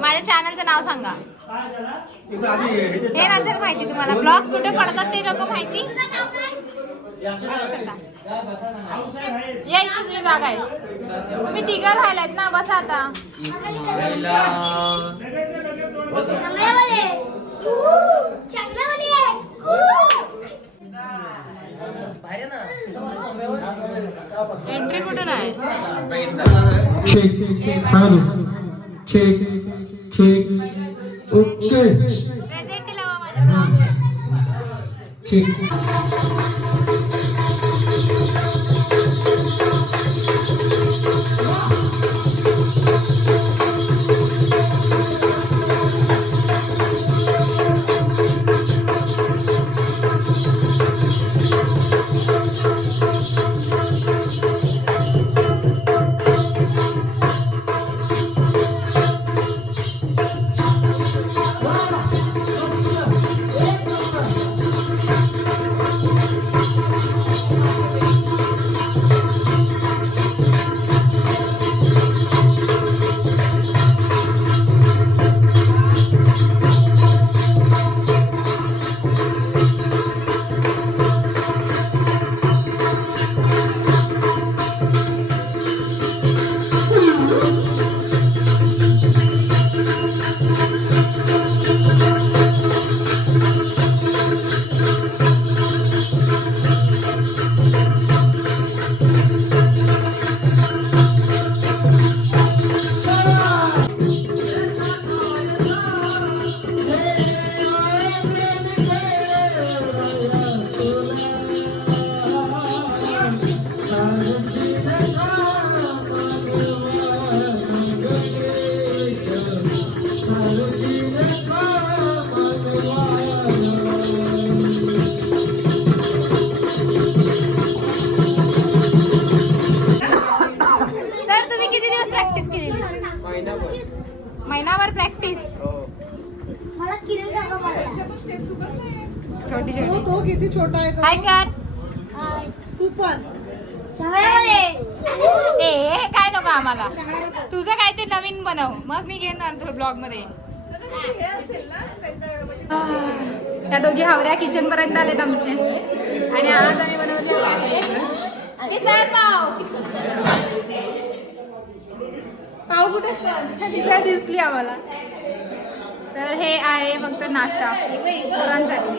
माझ्या चॅनलचं नाव सांगा. हे नसेल माहिती तुम्हाला, ब्लॉग कुठे पडतात ते लोक माहिती. या इथे तुझी जागा आहे, तुम्ही तिघं राहिलात ना, बसा आता. एंट्री कुठून आहे? प्रेझेंट लावा माझ्या ब्लॉग. महिनाभर प्रॅक्टिस. छोटी छोटी. तो किती छोटा आहे. हाय कर. तू पण ए काय नको आम्हाला, तुझं काय ते नवीन बनव, मग मी घेणार तुला ब्लॉग मध्ये. त्या दोघी हावऱ्या किचन पर्यंत आलेत आमचे, आणि आज आम्ही बनवले मिसळ पाव. पाव कुठे मिसळ दिसली आम्हाला. तर हे आहे फक्त नाश्ता पोरांसाठी.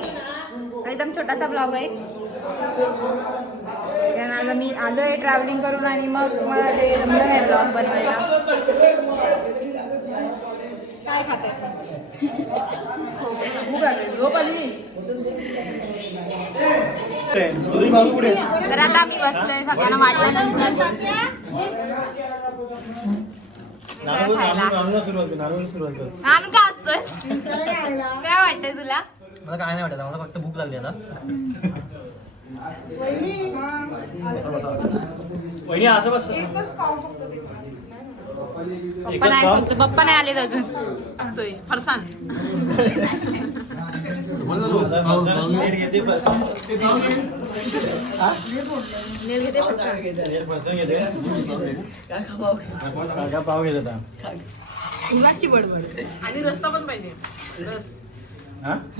एकदम छोटासा ब्लॉग आहे, कारण आज मी आलोय ट्रॅव्हलिंग करून, आणि मग मला ते जमलं नाही ब्लॉग बनवायला. काय खाताय? तर आता आम्ही बसलोय सगळ्यांना वाटल्यानंतर आण का असतोय. काय वाटतंय तुला? मला काय नाही वाटत, मला फक्त भूक लागली आता. असं बस. पप्पा नाही फक्त, पप्पा नाही आलेत अजून. सांगतोय फरसान. पाव घेत उन्हाची बडबड, आणि रस्ता पण पाहिजे.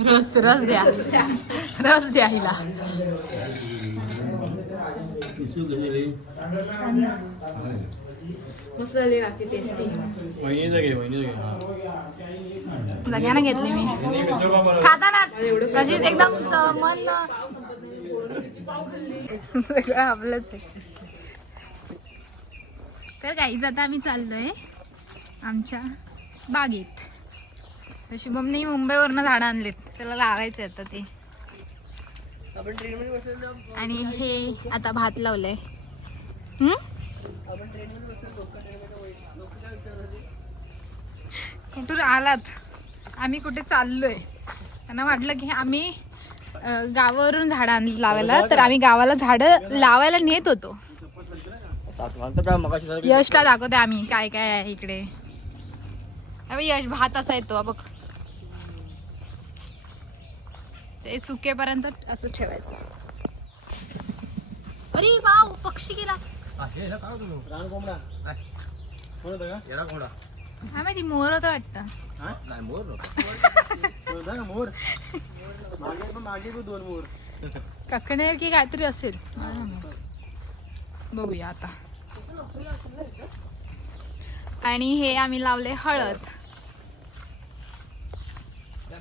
रस रस द्या, रस द्या हिला. मस्त झाली राखी टेस्टी. सगळ्यांना घेतली मी खातानाच, कशीच एकदम मन सगळं आपलंच आहे. तर काहीच आता आम्ही चाललोय आमच्या बागेत. तर शुभमने मुंबईवरनं झाडं आणलेत, त्याला लावायचे आता ते. आणि हे आता भात लावलंय. कुठून आलात? आम्ही कुठे चाललोय? त्यांना वाटलं की आम्ही गावावरून झाडं आणली लावायला, तर आम्ही गावाला झाडं लावायला नेत होतो. यशला दाखवते आम्ही काय काय आहे इकडे. यश भात असा येतो बघ, ते सुकेपर्यंत असंच ठेवायचं. अरे वाव, पक्षी गेला. काय माहिती मोर होतं वाटतं. नाही मोर मोर मागे पण 2 मोर. ककणेर की काहीतरी असेल. बघूया आता. आणि हे आम्ही लावले हळद.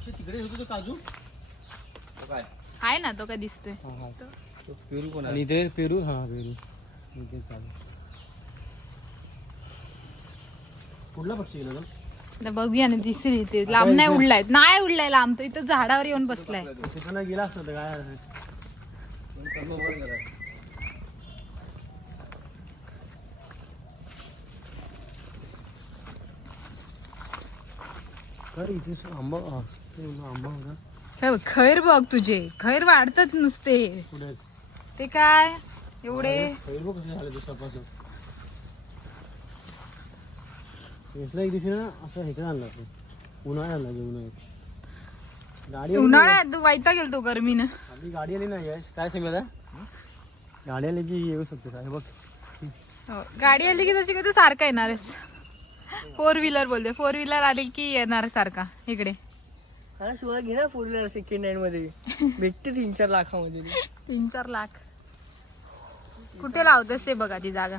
तिकडे होतो तो काजू काय आहे ना तो काय दिसतोय. पेरू पण आणि इथे पेरू. हा पेरू इथे चालू. कुठला पक्षी गेला आता बघूया ना दिसेल इथे. लांब नाही उडलाय. नाही उडलाय लांब. तो इथं झाडावर येऊन बसलाय. तिकडे गेला असतो काय इथे आंबा आंबा होता. हे बघ, खैर बघ तुझे. खैर वाढतात नुसते. पुढे ते काय एवढे. खैर बघ कसे झाले दिवसापासून. एक दिवशी ना असं ह्याच्यात आणलं उन्हाळ्यात आणला उन्हाळ्यात. गाडी उन्हाळ्यात तू वैता गेल तो गरमीनं. आपली गाडी आली नाही काय सांगितलं गाडी आली की येऊ शकते काय बघ. हो, गाडी आली की तशी काय तू सारखा येणार आहेस. 4 व्हीलर बोलते. 4 व्हीलर आली की येणार सारखा इकडे. शिवाय घे ना 4 व्हीलर सेकंड हँड मध्ये भेटते 3-4 लाखामध्ये. 3-4 लाख कुठे लावतेस ते बघा ती जागा.